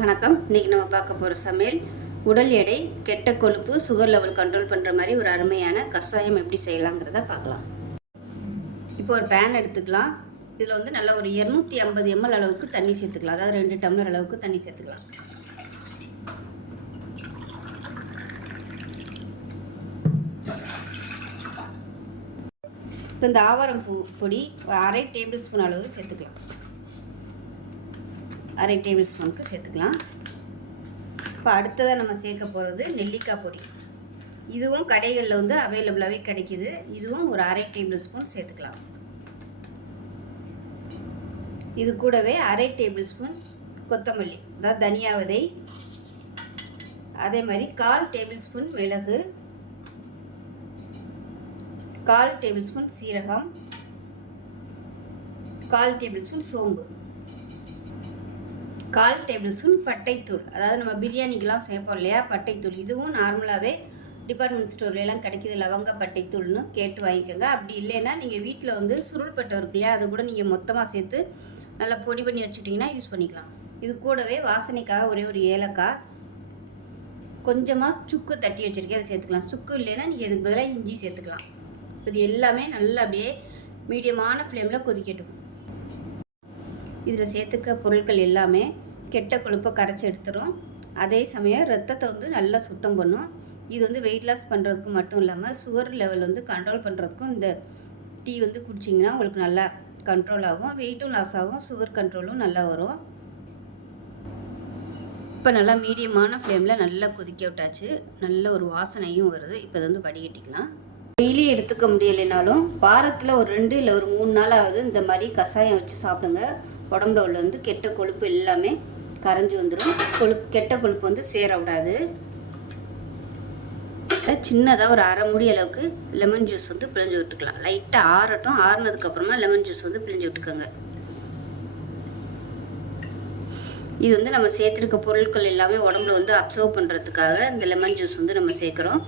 வணக்கம். இன்றைக்கி நம்ம பார்க்க போகிற சமையல் உடல் எடை, கெட்ட கொழுப்பு, சுகர் லெவல் கண்ட்ரோல் பண்ணுற மாதிரி ஒரு அருமையான கஷாயம் எப்படி செய்யலாங்கிறத பார்க்கலாம். இப்போ ஒரு பேன் எடுத்துக்கலாம். இதில் வந்து நல்லா ஒரு 250 ml அளவுக்கு தண்ணி சேர்த்துக்கலாம். அதாவது 2 டம்ளர் அளவுக்கு தண்ணி சேர்த்துக்கலாம். இப்போ இந்த ஆவாரம் பூ பொடி 1/2 டேபிள் ஸ்பூன் அளவு சேர்த்துக்கலாம். 1/2 டேபிள் ஸ்பூனுக்கு சேர்த்துக்கலாம். இப்போ அடுத்ததாக நம்ம சேர்க்க போகிறது நெல்லிக்காய் பொடி. இதுவும் கடைகளில் வந்து அவைலபிளாகவே கிடைக்கிது. இதுவும் ஒரு 1/2 டேபிள் ஸ்பூன் சேர்த்துக்கலாம். இது கூடவே 1/2 டேபிள் ஸ்பூன் கொத்தமல்லி, அதாவது தனியா விதை, அதே மாதிரி 1/4 டேபிள் ஸ்பூன் மிளகு, 1/4 டேபிள் ஸ்பூன் சீரகம், 1/4 டேபிள் ஸ்பூன் சோம்பு, 1/4 டேபிள் ஸ்பூன் பட்டைத்தூள். அதாவது நம்ம பிரியாணிக்கெலாம் சேர்ப்போம் இல்லையா, பட்டைத்தூள். இதுவும் நார்மலாகவே டிபார்ட்மெண்ட் ஸ்டோர்லாம் கிடைக்கிது. லவங்க பட்டைத்தூள்னு கேட்டு வாங்கிக்கோங்க. அப்படி இல்லைன்னா நீங்கள் வீட்டில் வந்து சுருள் பட்டை இருக்கு இல்லையா, அது கூட நீங்கள் மொத்தமாக சேர்த்து நல்லா பொடி பண்ணி வச்சுக்கிட்டிங்கன்னா யூஸ் பண்ணிக்கலாம். இது கூடவே வாசனைக்காக ஒரே ஒரு ஏலக்காய், கொஞ்சமாக சுக்கு தட்டி வச்சுருக்கேன், அதை சேர்த்துக்கலாம். சுக்கு இல்லைன்னா நீங்கள் இதுக்கு பதிலாக இஞ்சி சேர்த்துக்கலாம். இது எல்லாமே நல்லா அப்படியே மீடியமான ஃப்ளேமில் கொதிக்கட்டும். இதில் சேர்த்துக்க பொருட்கள் எல்லாமே கெட்ட கொழுப்பை கரைச்சி எடுத்துரும். அதே சமயம் ரத்தத்தை வந்து நல்லா சுத்தம் பண்ணும். இது வந்து வெயிட் லாஸ் பண்ணுறதுக்கு மட்டும் இல்லாமல் சுகர் லெவல் வந்து கண்ட்ரோல் பண்ணுறதுக்கும் இந்த டீ வந்து குடிச்சிங்கன்னா உங்களுக்கு நல்லா கண்ட்ரோல் ஆகும். வெயிட்டும் லாஸ் ஆகும், சுகர் கண்ட்ரோலும் நல்லா வரும். இப்போ நல்லா மீடியமான ஃப்ளேமில் நல்லா கொதிக்க விட்டாச்சு. நல்ல ஒரு வாசனையும் வருது. இப்போ இது வந்து வடிகட்டிக்கலாம். டெய்லி எடுத்துக்க முடியலைனாலும் வாரத்தில் ஒரு 2 இல்லை ஒரு 3 நாளாவது இந்த மாதிரி கஷாயம் வச்சு சாப்பிடுங்க. உடம்புல உள்ள வந்து கெட்ட கொழுப்பு எல்லாமே கரைஞ்சி வந்துடும். கெட்ட கொழுப்பு வந்து சேர விடாது. சின்னதாக ஒரு 1/2 மூடி அளவுக்கு லெமன் ஜூஸ் வந்து பிழிஞ்சு விட்டுக்கலாம். லைட்டாக ஆறட்டும். ஆறுனதுக்கப்புறமா லெமன் ஜூஸ் வந்து பிழிஞ்சு விட்டுக்கோங்க. இது வந்து நம்ம சேர்த்துருக்க பொருட்கள் எல்லாமே உடம்புல வந்து அப்சர்வ் பண்ணுறதுக்காக இந்த லெமன் ஜூஸ் வந்து நம்ம சேர்க்குறோம்.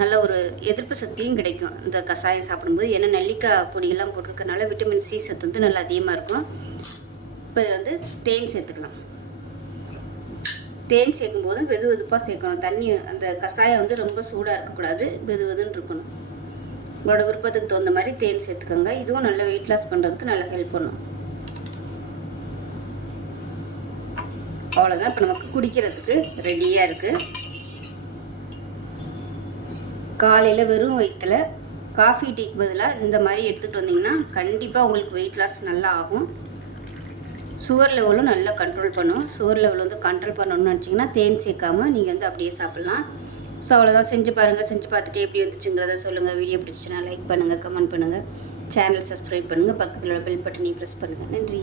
நல்ல ஒரு எதிர்ப்பு சக்தியும் கிடைக்கும் இந்த கஷாயம் சாப்பிடும்போது. ஏன்னா நெல்லிக்காய் பொடியெல்லாம் போட்டிருக்கனால விட்டமின் சி சத்து வந்து நல்லா அதிகமாக இருக்கும். இப்போ இதில் வந்து தேன் சேர்த்துக்கலாம். தேன் சேர்க்கும் போதும் வெது வெதுப்பாக சேர்க்கணும். தண்ணி அந்த கஷாயம் வந்து ரொம்ப சூடாக இருக்கக்கூடாது, வெது வெதுன்னு இருக்கணும். உங்களோட விருப்பத்துக்கு தகுந்த மாதிரி தேன் சேர்த்துக்கோங்க. இதுவும் நல்ல வெயிட் லாஸ் பண்ணுறதுக்கு நல்லா ஹெல்ப் பண்ணும். அவ்வளோதான். இப்போ நமக்கு குடிக்கிறதுக்கு ரெடியாக இருக்குது. காலையில் வெறும் வயிற்றில் காஃபி டீக்கு பதிலாக இந்த மாதிரி எடுத்துகிட்டு வந்தீங்கன்னா கண்டிப்பாக உங்களுக்கு வெயிட் லாஸ் நல்லா ஆகும். சுகர் லெவலும் நல்லா கண்ட்ரோல் பண்ணும். சுகர் லெவல் வந்து கண்ட்ரோல் பண்ணணும்னு நினச்சிங்கன்னா தேன் சேர்க்காமல் நீங்கள் வந்து அப்படியே சாப்பிட்லாம். ஸோ அவ்வளோதான். செஞ்சு பாருங்கள். செஞ்சு பார்த்துட்டு எப்படி வந்துச்சுங்கிறத சொல்லுங்கள். வீடியோ பிடிச்சிச்சுன்னா லைக் பண்ணுங்கள், கமெண்ட் பண்ணுங்கள், சேனல் சப்ஸ்கிரைப் பண்ணுங்கள், பக்கத்தில் உள்ள பெல் பட்டனையும் ப்ரெஸ் பண்ணுங்கள். நன்றி.